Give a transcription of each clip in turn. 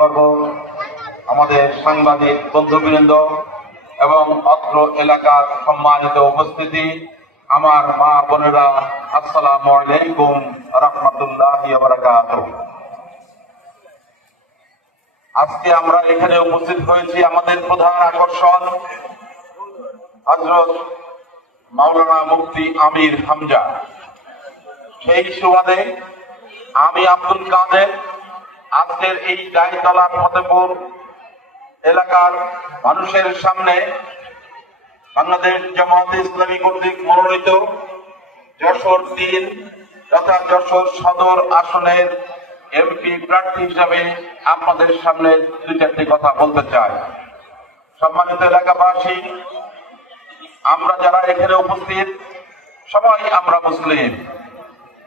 বর্গ, আমাদের সাংবাদিক, বন্ধুবৃন্দ এবং অত্র এলাকার সম্মানিত উপস্থিতি, আমার মা বোনেরা, আসসালামু আলাইকুম রহমতুল্লাহ আজকে আমরা এখানে উপস্থিত হয়েছি আমাদের প্রধান আকর্ষণ হজরত মাওলানা মুফতি আমির হামজা। সেই সুবাদে আমি আব্দুল কাদের আজকের এই গাইতলা ফতেপুর এলাকার মানুষের সামনে বাংলাদেশ জামাত ইসলামী কর্তৃক মনোনীত যশোর তিন তথা যশোর সদর আসনের এমপি প্রার্থী হিসাবে আপনাদের সামনে দুই চারটি কথা বলতে চাই। সম্মানিত এলাকাবাসী, আমরা যারা এখানে উপস্থিত, সবাই আমরা মুসলিম।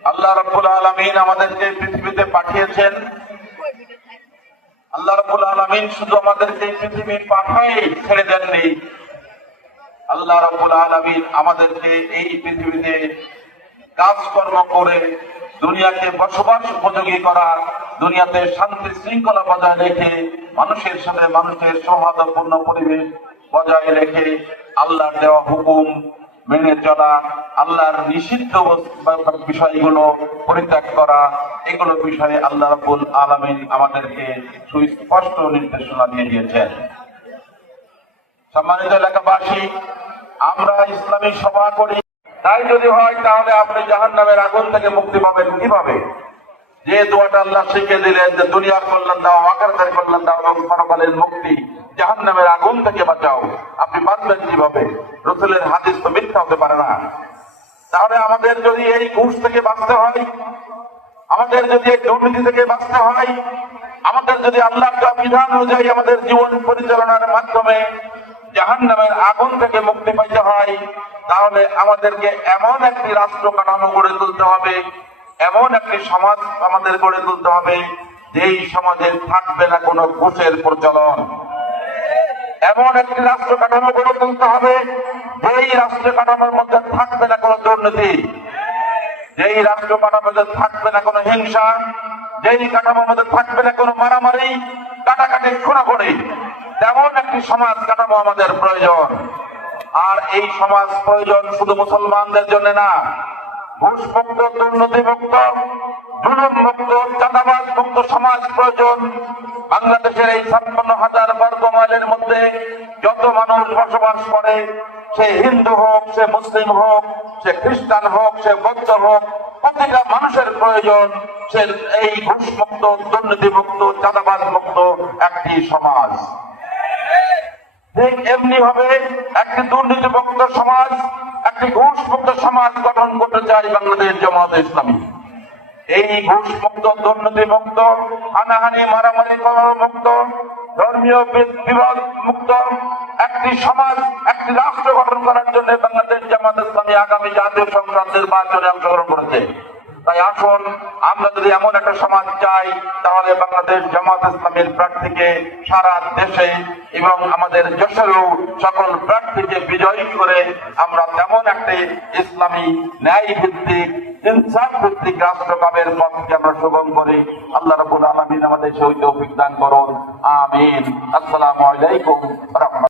আল্লাহ রাব্বুল আলামিন আমাদেরকে পৃথিবীতে পাঠিয়েছেন আল্লাহ রাব্বুল আলামিন শুধু আমাদেরকে পৃথিবী পাঠাই ছেড়ে দেননি। আল্লাহ রাব্বুল আলামিন আমাদেরকে এই পৃথিবীতে কাজকর্ম করে দুনিয়াকে বসবাস উপযোগী করা দুনিয়াতে শান্তি শৃঙ্খলা বজায় রেখে, মানুষের সাথে মানুষের সৌহার্দ্যপূর্ণ পরিবেশ বজায় রেখে আল্লাহর দেওয়া হুকুম মেনে চলা, আল্লাহর নিষিদ্ধ বিষয়গুলো পরিত্যাগ করা, এগুলো বিষয়ে আল্লাহ রাবুল আলমিন আমাদেরকে সুস্পষ্ট নির্দেশনা দিয়ে দিয়েছেন। সম্মানিত এলাকাবাসী, আমরা ইসলামী সভা করি। তাই যদি হয়, তাহলে আপনি জাহান নামের আগুন থেকে মুক্তি পাবেন কীভাবে? যে দোয়াটা আল্লাহ শিখে দিলেন যে দুনিয়ার কল্যাণ দাও আকারদের কল্যাণ দাও এবং পরকালের মুক্তি জাহান নামের আগুন থেকে বাঁচাও। আপনি বাঁচবেন কীভাবে? রসুলের হাদিস তো মিথ্যা হতে পারে না। তাহলে আমাদের যদি এই ঘুষ থেকে বাঁচতে হয়, আমাদের যদি এই দুর্নীতি থেকে বাঁচতে হয়, আমাদের যদি আল্লাহর বিধান অনুযায়ী আমাদের জীবন পরিচালনার মাধ্যমে জাহান নামের আগুন থেকে মুক্তি পাইতে হয়, তাহলে আমাদেরকে এমন একটি রাষ্ট্র কাঠামো গড়ে তুলতে হবে এমন একটি সমাজ আমাদের গড়ে তুলতে হবে, যেই সমাজে থাকবে না কোনো ঘুষের প্রচলন। এমন একটি রাষ্ট্র কাঠামো গড়ে তুলতে হবে, যেই রাষ্ট্র কাঠামোর মধ্যে থাকবে না কোনো দুর্নীতি। যেই রাষ্ট্র কাঠামোতে থাকবে না কোনো হিংসা, যেই কাঠামোর মধ্যে থাকবে না কোনো মারামারি, কাটাকাটি, খুনাখুনি। তেমন একটি সমাজ কাঠামো আমাদের প্রয়োজন। আর এই সমাজ প্রয়োজন শুধু মুসলমানদের জন্য না ঘুষ মুক্ত দুর্নীতি মুক্ত জুলুম মুক্ত মুক্ত সমাজ প্রয়োজন। বাংলাদেশের এই ছাপ্পান্ন হাজার বর্গ মাইলের মধ্যে যত মানুষ বসবাস করে, সে হিন্দু হোক, সে মুসলিম হোক, সে খ্রিস্টান হোক, সে বৌদ্ধ হোক, প্রতিটা মানুষের প্রয়োজন সে এই ঘুষ মুক্ত দুর্নীতি মুক্ত চাঁদাবাজ মুক্ত একটি সমাজ। এমনি ভাবে একটি দুর্নীতি মুক্ত সমাজ, একটি ঘুষ মুক্ত সমাজ গঠন করতে চাই বাংলাদেশ জামাত ইসলামী। এই ঘুষ মুক্ত দুর্নীতি মুক্ত হানাহানি, মারামারি মুক্ত ধর্মীয় বিবাদ মুক্ত একটি সমাজ, একটি রাষ্ট্র গঠন করার জন্য বাংলাদেশ জামাত ইসলামী আগামী জাতীয় সংসদ নির্বাচনে অংশগ্রহণ করেছে। তাই আসুন, আমরা যদি এমন একটা সমাজ চাই, তাহলে বাংলাদেশ জামাত ইসলামের প্রার্থীকে সারা দেশে এবং আমাদের যশোরেও সকল প্রার্থীকে বিজয়ী করে আমরা তেমন একটি ইসলামী ন্যায় ভিত্তিক ইনসাফ ভিত্তিক রাষ্ট্র কাবের পথকে আমরা সুগম করি। আল্লাহ রাবুল আলমিন আমাদের সহিত অভিজ্ঞান করুন। আমিন। আসসালামু আলাইকুম রহমত